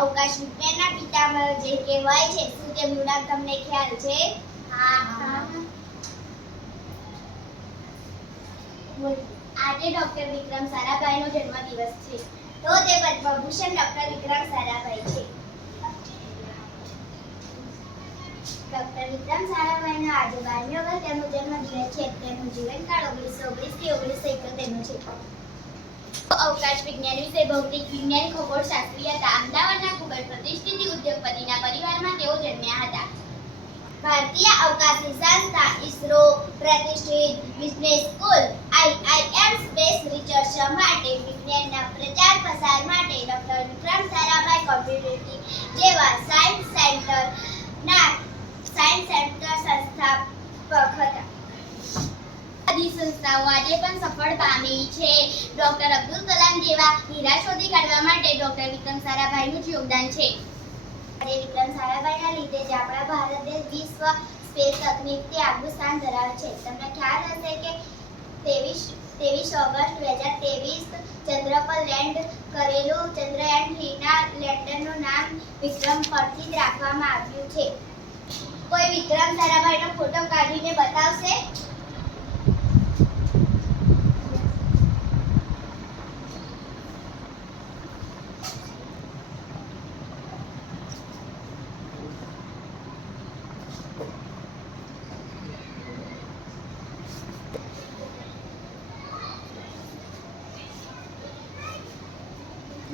અવકાશ વિજ્ઞાનના પિતામહ જે કહેવાય છે, શું તેમનું નામ તમને ખ્યાલ છે? આજે ડોક્ટર વિક્રમ સારાભાઈનો જન્મદિવસ છે, તો તે પદ્મભૂષણ ડોક્ટર વિક્રમ સારાભાઈ છે. ડોક્ટર વિક્રમ સારાભાઈનો આજે 12મી ઓગસ્ટ તેમનો જન્મદિવસ છે. તેમનું જીવનકાળ 1919 થી 1971 છે. અવકાશ વિજ્ઞાન વિશે ભૌતિક વિજ્ઞાન ખગોળશાસ્ત્રી હતા. અમદાવાદના ખૂબ જ પ્રતિષ્ઠિત ઉદ્યોગપતિના પરિવારમાં તેઓ જન્મ્યા હતા. ભારતીય અવકાશી સંસ્થા ઇસરો, પ્રતિષ્ઠિત business school, IIM space research માટે વિજ્ઞાનના પ્રચાર પ્રસાર માટે ડોક્ટર વિક્રમ સારાભાઈ કોમ્પ્યુટરની જેવા સાયન્સ સેન્ટર સંસ્થાપક હતા. બધી સંસ્થાઓ આજે પણ સફળ પામી છે. ડોક્ટર અબ્દુલ કલામ જેવા હીરા શોધી કાઢવા માટે ડોક્ટર વિક્રમ સારાભાઈનું જ યોગદાન છે. આજે વિક્રમ સારાભાઈના લીધે જ આપણા ભારત દેશ વિશ્વ સ્પેસ તકનીકથી આગવું સ્થાન ધરાવે છે. તમને ખ્યાલ હશે કે 23 ઓગસ્ટ 2023 ચંદ્ર પર લેન્ડ કરેલું ચંદ્રયાન-3 ના લેન્ડરનું નામ વિક્રમ પરથી જ રાખવામાં આવ્યું છે. કોઈ વિક્રમ સારાભાઈનો ફોટો કાઢીને બતાવશે?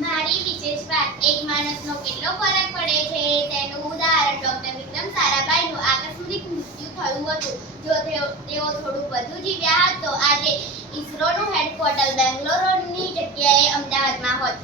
મારી વિશેષ વાત, એક માણસનો કેટલો ફરક પડે છે તેનું ઉદાહરણ ડોક્ટર વિક્રમ સારાભાઈનું આકસ્મિક મૃત્યુ થયું હતું. જો તેઓ થોડું વધુ જીવ્યા હોત તો આજે ઇસરોનું હેડક્વાર્ટર બેંગ્લોરની જગ્યાએ અમદાવાદમાં હોત.